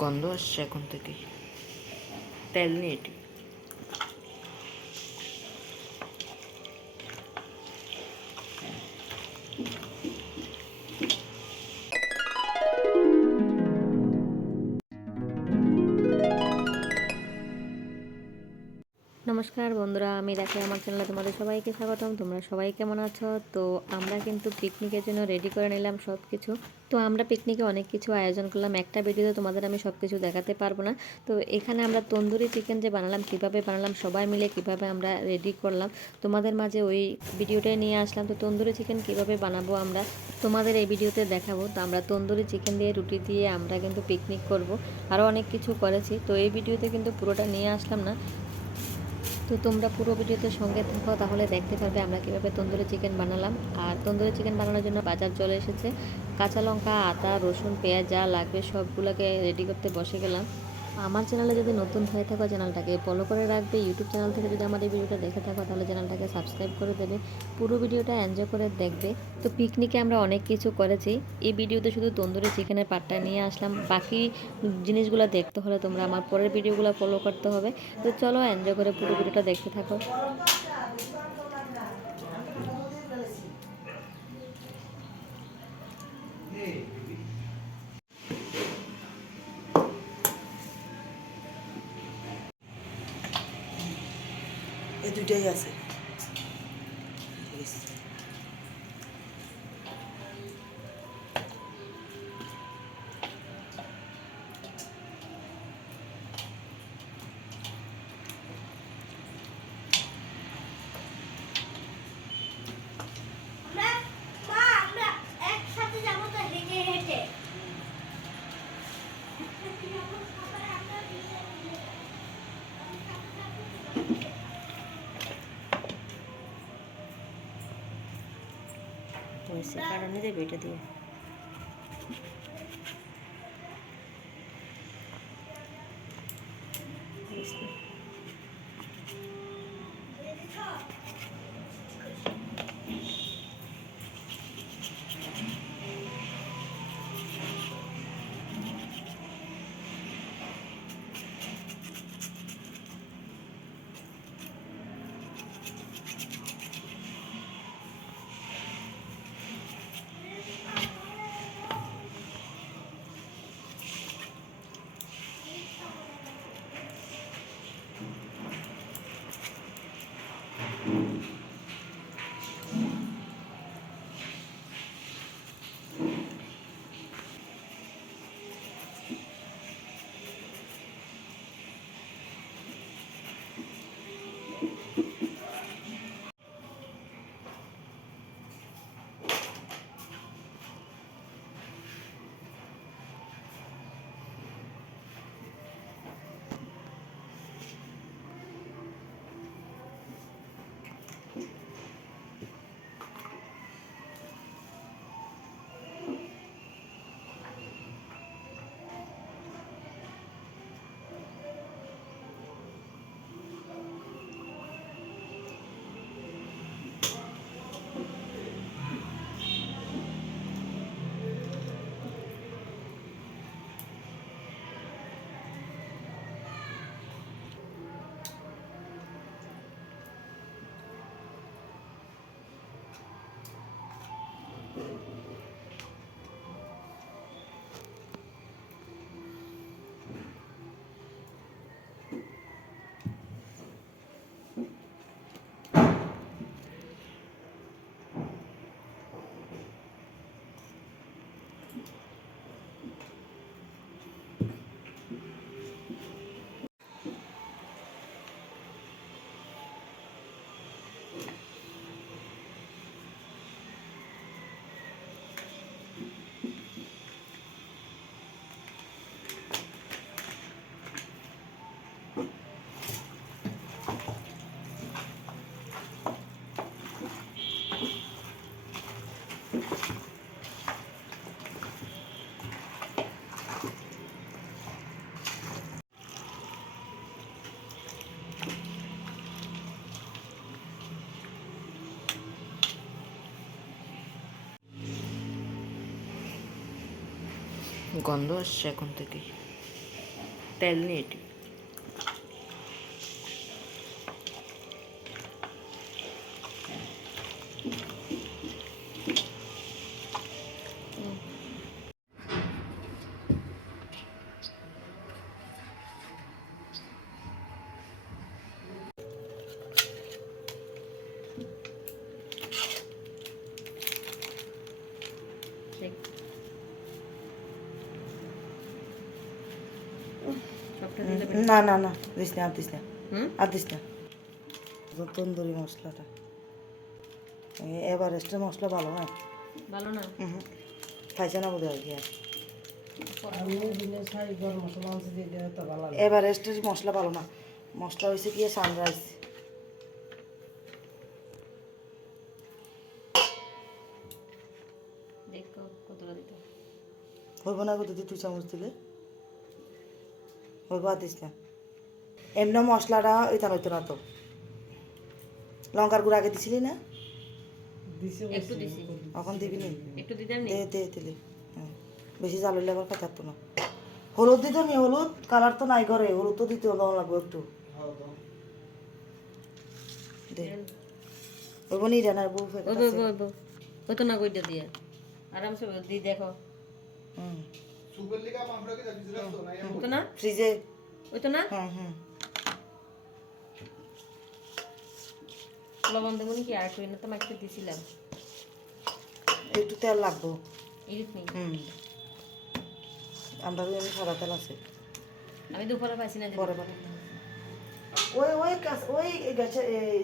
গন্ধ আসছে এখন থেকেই। তেল নিয়ে এটি নমস্কার বন্ধুরা, আমি রাখি আমার চ্যানেলে তোমাদের সবাইকে স্বাগতম। তোমরা সবাই কেমন আছো? তো আমরা কিন্তু পিকনিকের জন্য রেডি করে নিলাম সব কিছু। তো আমরা পিকনিকে অনেক কিছু আয়োজন করলাম, একটা ভিডিওতে তোমাদের আমি সব কিছু দেখাতে পারবো না। তো এখানে আমরা তন্দুরি চিকেন যে বানালাম, কীভাবে বানালাম, সবাই মিলে কীভাবে আমরা রেডি করলাম, তোমাদের মাঝে ওই ভিডিওটাই নিয়ে আসলাম। তো তন্দুরি চিকেন কীভাবে বানাবো আমরা তোমাদের এই ভিডিওতে দেখাবো। তো আমরা তন্দুরি চিকেন দিয়ে রুটি দিয়ে আমরা কিন্তু পিকনিক করব, আরও অনেক কিছু করেছি। তো এই ভিডিওতে কিন্তু পুরোটা নিয়ে আসলাম না, তো তোমরা পুরো ভিডিওতে সঙ্গে থাকো, তাহলে দেখতে পারবে আমরা কীভাবে তন্দুরি চিকেন বানালাম। আর তন্দুরি চিকেন বানানোর জন্য বাজার চলে এসেছে, কাঁচা লঙ্কা, আদা, রসুন, পেঁয়াজ যা লাগবে সবগুলোকে রেডি করতে বসে গেলাম। আমার চ্যানেলে যদি নতুন হয়ে থাকো চ্যানেলটাকে ফলো করে রাখবে। ইউটিউব চ্যানেল থেকে যদি আমার এই ভিডিওটা দেখে থাকো তাহলে চ্যানেলটাকে সাবস্ক্রাইব করে দেবে, পুরো ভিডিওটা এনজয় করে দেখবে। তো পিকনিকে আমরা অনেক কিছু করেছি, এই ভিডিওতে শুধু তন্দুরি চিকেনের পার্টটা নিয়ে আসলাম। বাকি জিনিসগুলো দেখতে হলে তোমরা আমার পরের ভিডিওগুলো ফলো করতে হবে। তো চলো এনজয় করে পুরো ভিডিওটা দেখতে থাকো। এই দুইটাই আছে। হয়েছে কারণে দেবে এটা দিয়ে। গন্ধ আসছে এখন থেকেই। তেল নিয়ে এটি না না না দিস না আর দিস না আর দিস না তন্দুরি মশলাটা এভারেস্টের মশলা ভালো না ভালো না খাইছে না বোধ হয় কি আর আমি দিনে খাই গরম মশলা আনছি দিলে তো ভালো লাগে। এভারেস্টের মশলা ভালো না মশলা হয়েছে কি সানরাইজ দেখো কতটা দিতে হইব না গো দিদি 2 চামচ দিলে হইব আর দিস না এমনি মশলাটা ওইটা হইতো না তো লঙ্কার গুঁড়ো আগে দিছিলি না দিছে একটু দিছি এখন দিবি নি একটু দিতে নি দে দে দিলে বেশি জাল হইলে আবার খাইতে না হলুদ দিতে নি হলুদ কালার তো নাই ঘরে হলুদ তো দিতে লাগবে একটু দে হইব নি রে না বউ ওই ওই ওই ওই তো না কইটা দিয়ে আরামসে দি দেখো ওই তো না ফ্রিজে ওই তো না হুম লবণ দেবো নাকি আর কই না তো মাখতে দিছিলাম একটু তেল লাগবো ইলিশ নেই আমরা ওই সাদা তেল আছে আমি দুপুরে পাইছি না পরে পরে ওই ওই ওই গেছে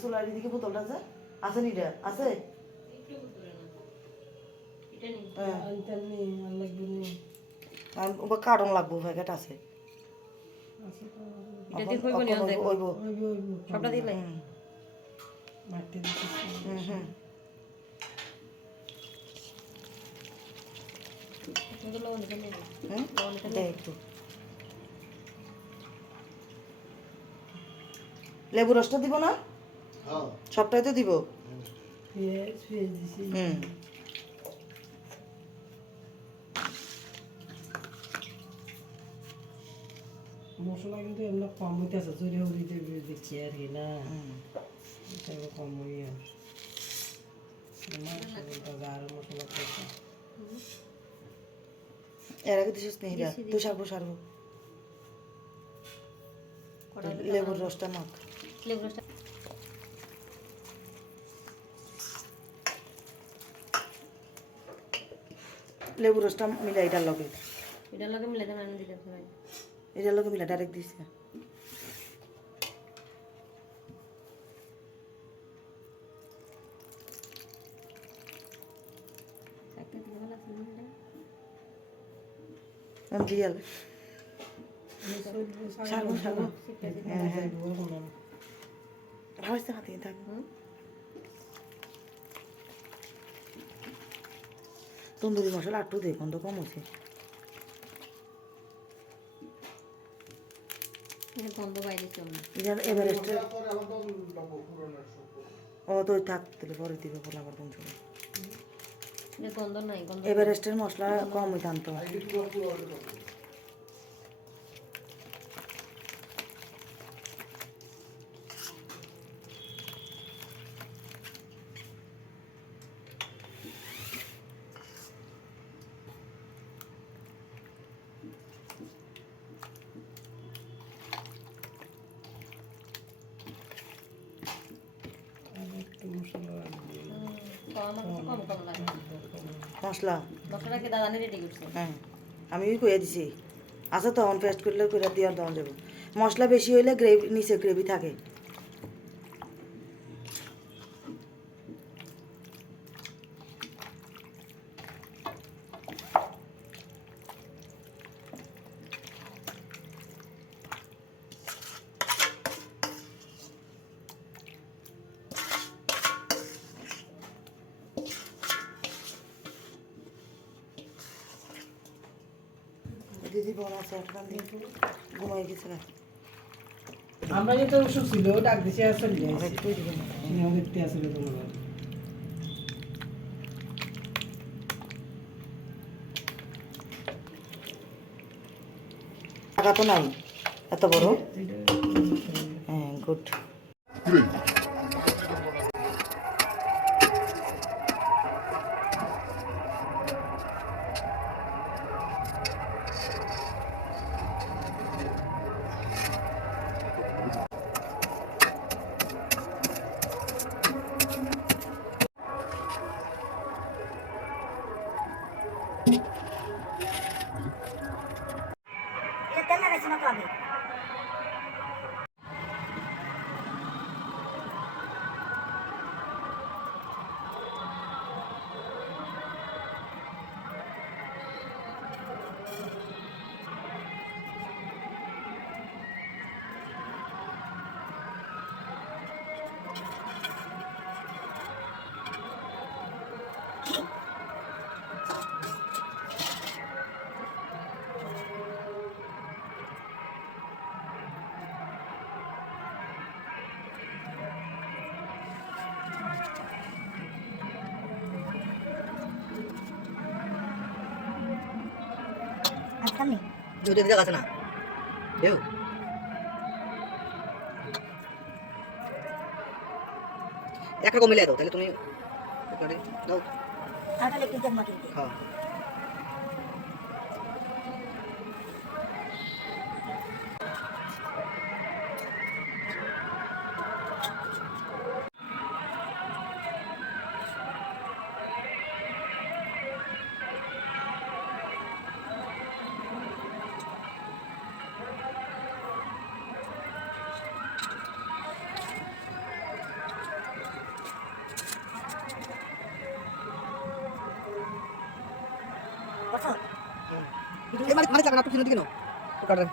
সোলারি দিকে বোতলটা আছে আছে নি রে আছে এটা নেই আনতে নেই আর লাগবে নেই আর কার্টন লাগবো প্যাকেট আছে আছে তো এটা দিয়ে কইব নি দেখো ওইব ওইব ওইব সবটা দিলে মাটি দিছি হুম তুমি তো লবণ দিতে নেই হুম লবণ দিতে দে নেই একটু লেবু রসটা দিব না সবটাই তো দিব পেঁয়াজ দিছি মশলা কিন্তু এমনি কম হইতেছে জোরে হইতে দেখছি আর কি না এটা কম হইয়া আর মশলা করতে এর আগে দিছিস নেই রে তুই সারবো লেবুর রসটা মাখ লেবু রসটা লেবু রসটা মিলাই এটার লগে এটা লাগে মিলে দেন আমি দিতে সবাই এটার লগে মিলাই ডাইরেক্ট দিস না একটা দিতে ভালো আছে না এটা আমি রিয়াল সারবো ভাবছি হাতে থাক তন্দুরি মশলা একটু দেখুন তো কম হচ্ছে এটা বন্ধ বাইরে চলে না এটা এভারেস্টের ও তো থাক তাহলে পরে দিবে বলে আবার কোন সময় এটা গন্ধ নাই গন্ধ এভারেস্টের মশলা কম হইতে আনতো একটু মশলা আমার কাছে কম কম লাগে মশলা মশলাকে দাদানে রেডি করছে হ্যাঁ আমি কয়ে দিছি আচ্ছা তখন পেস্ট করলে করে দিয়ে দেওয়া যাবে মশলা বেশি হইলে গ্রেভি নিচে গ্রেভি থাকে দিদি বোন আছে একটা ঘুমাই গেছে আমরা যেটা ওষুধ ছিল ডাক দিছে আসলে একটু দিবেন সিনেমা দেখতে আসলে তোমার টাকা তো নাই এত বড়? এটা হ্যাঁ, গুড। যদি জায়গা আছে না দেও একরকম মিলিয়ে দাও তাহলে তুমি দাও হ্যাঁ এই মানে যাবে না পিছনের দিকে নাও কাটার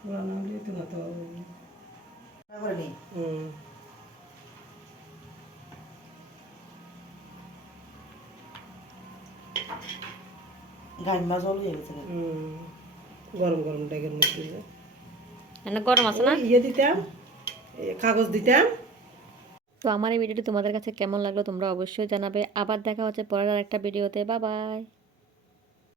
পুরানো হলে তো না তো তারপরে নেই। গাইমা জল হয়ে গেছে। গরম গরম ডেকের মধ্যে রান্না গরম আছে না? ইয়ে দিতাম, কাগজ দিতাম। তো আমার এই ভিডিওটি তোমাদের কাছে কেমন লাগলো তোমরা অবশ্যই জানাবে। আবার দেখা হচ্ছে পরের আরেকটা ভিডিওতে। Bye bye.